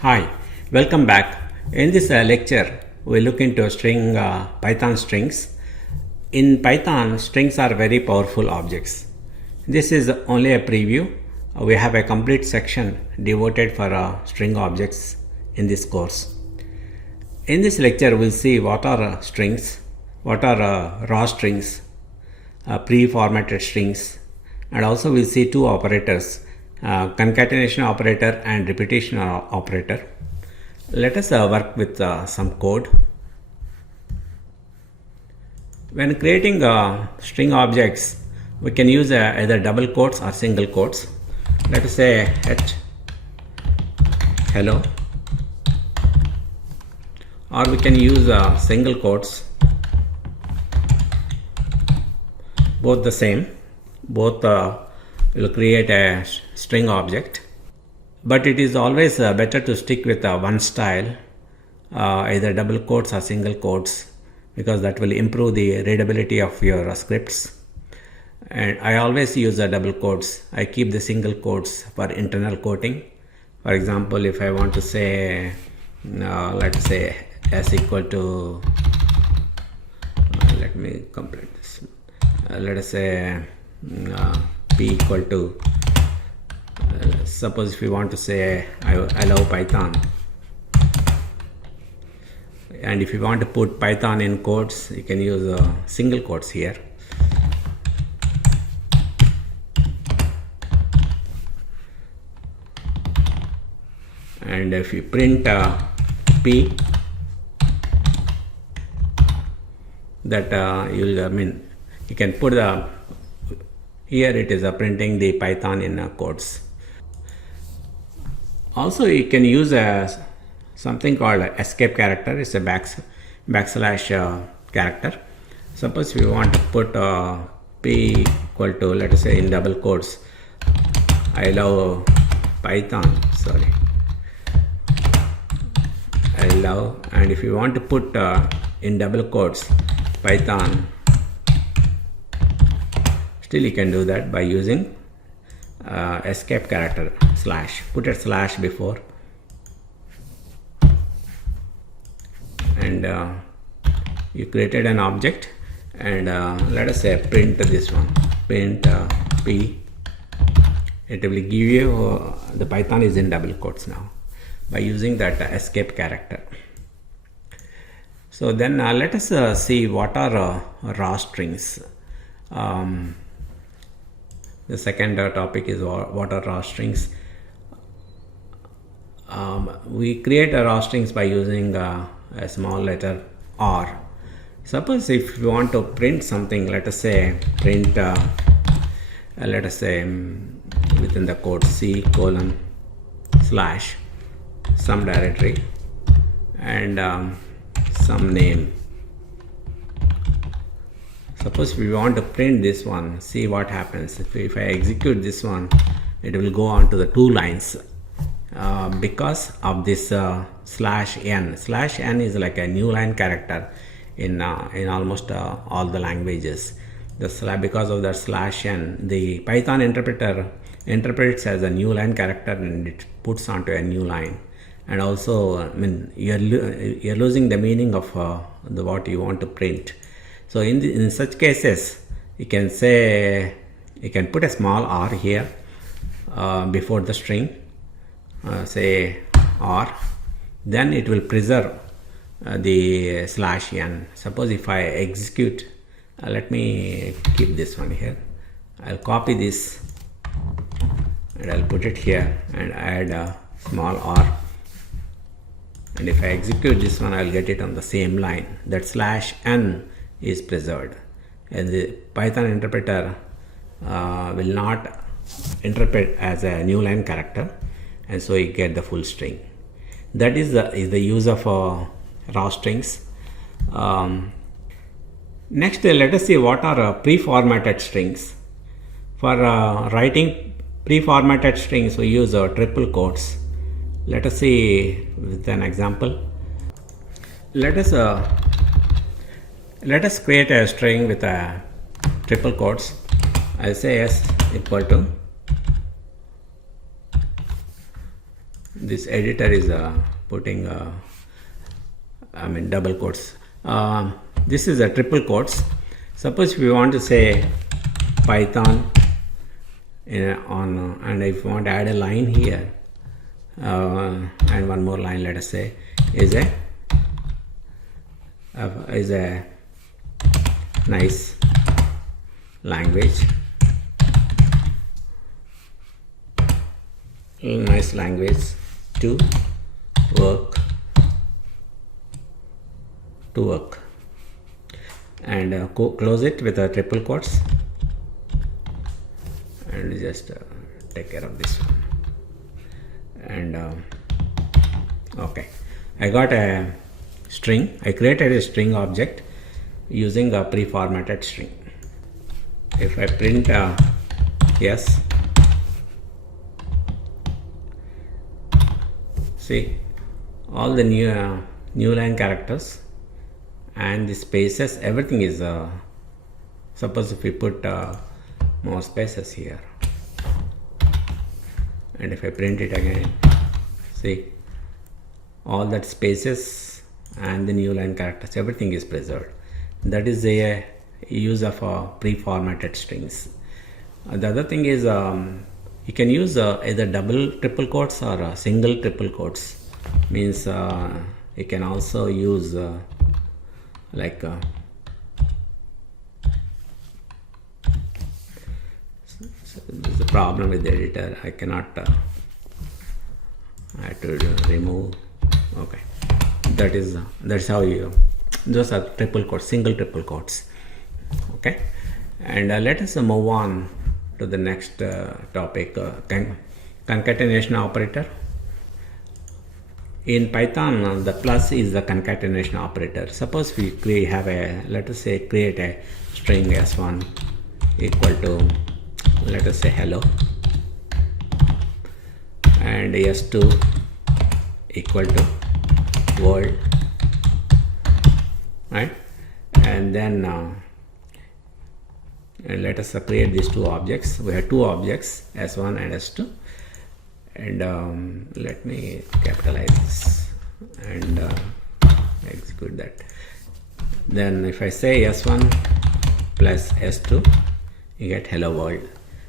Hi, welcome back. In this lecture, we look into Python strings. In Python, strings are very powerful objects. This is only a preview. We have a complete section devoted for string objects in this course. In this lecture, we'll see what are strings, what are raw strings, pre-formatted strings, and also we'll see two operators, concatenation operator and repetition operator. Let us work with some code. When creating string objects, we can use either double quotes or single quotes. Let us say hello, or we can use single quotes, both the same, both will create a string object, but it is always better to stick with one style, either double quotes or single quotes, because that will improve the readability of your scripts. And I always use double quotes. I keep the single quotes for internal quoting. For example, if I want to say let's say s equal to let me complete this, let us say p equal to suppose if you want to say I love Python, and if you want to put Python in quotes, you can use single quotes here. And if you print p, that you can put the here it is printing the Python in quotes. Also, you can use something called escape character. It's a backslash character. Suppose we want to put p equal to, let us say in double quotes, I love Python, sorry, I love, and if you want to put in double quotes Python, still you can do that by using escape character slash, put a slash before, and you created an object, and let us say print this one, print p. It will give you the Python is in double quotes now by using that escape character. So then let us see what are raw strings. The second topic is what are raw strings. We create raw strings by using a small letter R. Suppose if you want to print something, let us say print let us say within the code C colon slash some directory and some name. Suppose we want to print this one, see what happens. If I execute this one, it will go on to the 2 lines because of this slash n. Slash n is like a new line character in almost all the languages. Because of that slash n, the Python interpreter interprets as a new line character and it puts onto a new line. And also, you're losing the meaning of what you want to print. So in such cases, you can say, you can put a small r here before the string, say r, then it will preserve the slash n. Suppose if I execute, let me keep this one here, I'll copy this and I'll put it here and add a small r, and if I execute this one, I'll get it on the same line. That slash n is preserved, and the Python interpreter will not interpret as a new line character, and so you get the full string. That is the use of raw strings. Next, let us see what are pre-formatted strings. For writing pre-formatted strings, we use triple quotes. Let us see with an example. Let us create a string with a triple quotes. I'll say s equal to this editor is putting double quotes. This is a triple quotes. Suppose we want to say Python and if you want to add a line here and one more line, let us say is a nice language, to work and close it with a triple quotes and just take care of this one. And okay, I got a string. I created a string object using a pre-formatted string. If I print yes, see all the new line characters and the spaces, everything is suppose if we put more spaces here and if I print it again, see all that spaces and the new line characters, everything is preserved. That is the use of pre-formatted strings. The other thing is you can use either double triple quotes or single triple quotes. Means you can also use like so there's a problem with the editor. I cannot I have to remove. Okay, that's how you, those are triple quotes, single triple quotes. Okay, and let us move on to the next topic, concatenation operator. In Python, the plus is the concatenation operator. Suppose we have a, let us say, create a string s1 equal to, let us say, hello, and s2 equal to world, right? And then and let us create these two objects. We have two objects, s1 and s2, and let me capitalize this and execute that. Then if I say s1 plus s2, you get hello world.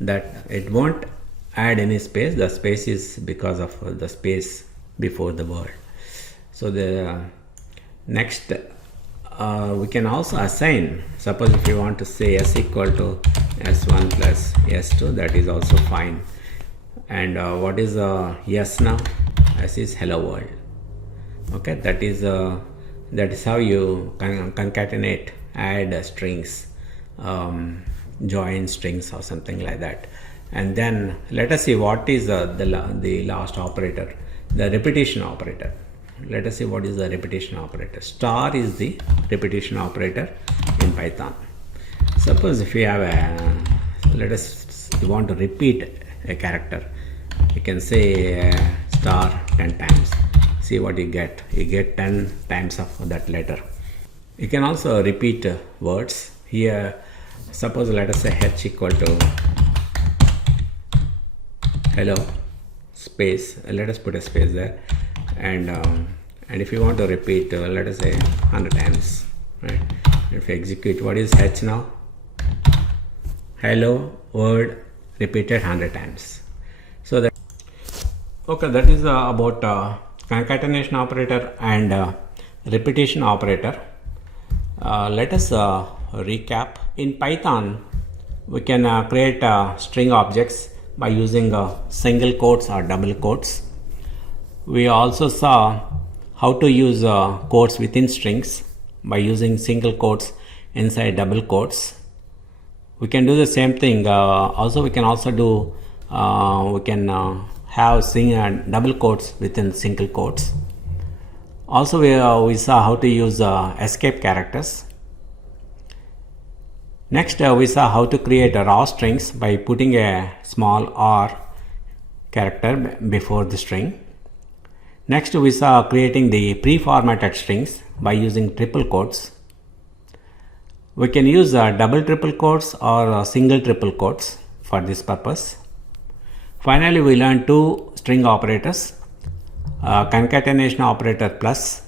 That it won't add any space. The space is because of the space before the word. So the next we can also assign, suppose if you want to say s equal to s1 plus s2, that is also fine. And what is s now? S is hello world. Okay, that is how you concatenate, add strings, join strings or something like that. And then let us see what is the last operator, the repetition operator. Let us see what is the repetition operator. Star is the repetition operator in Python. Suppose if you have you want to repeat a character, you can say star 10 times. See what you get. You get 10 times of that letter. You can also repeat words. Here, suppose let us say h equal to hello space. Let us put a space there. And if you want to repeat, let us say 100 times, right? If you execute, what is h now? Hello word repeated 100 times. So that, okay, that is about concatenation operator and repetition operator. Let us recap. In Python, we can create string objects by using single quotes or double quotes. We also saw how to use quotes within strings by using single quotes inside double quotes. We can do the same thing. Also, we can also do have double quotes within single quotes. Also, we saw how to use escape characters. Next, we saw how to create raw strings by putting a small r character before the string. Next, we saw creating the pre-formatted strings by using triple quotes. We can use double triple quotes or single triple quotes for this purpose. Finally, we learned two string operators, concatenation operator plus,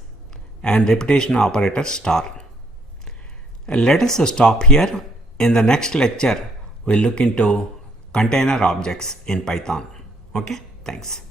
and repetition operator star. Let us stop here. In the next lecture, we'll look into container objects in Python. Okay, thanks.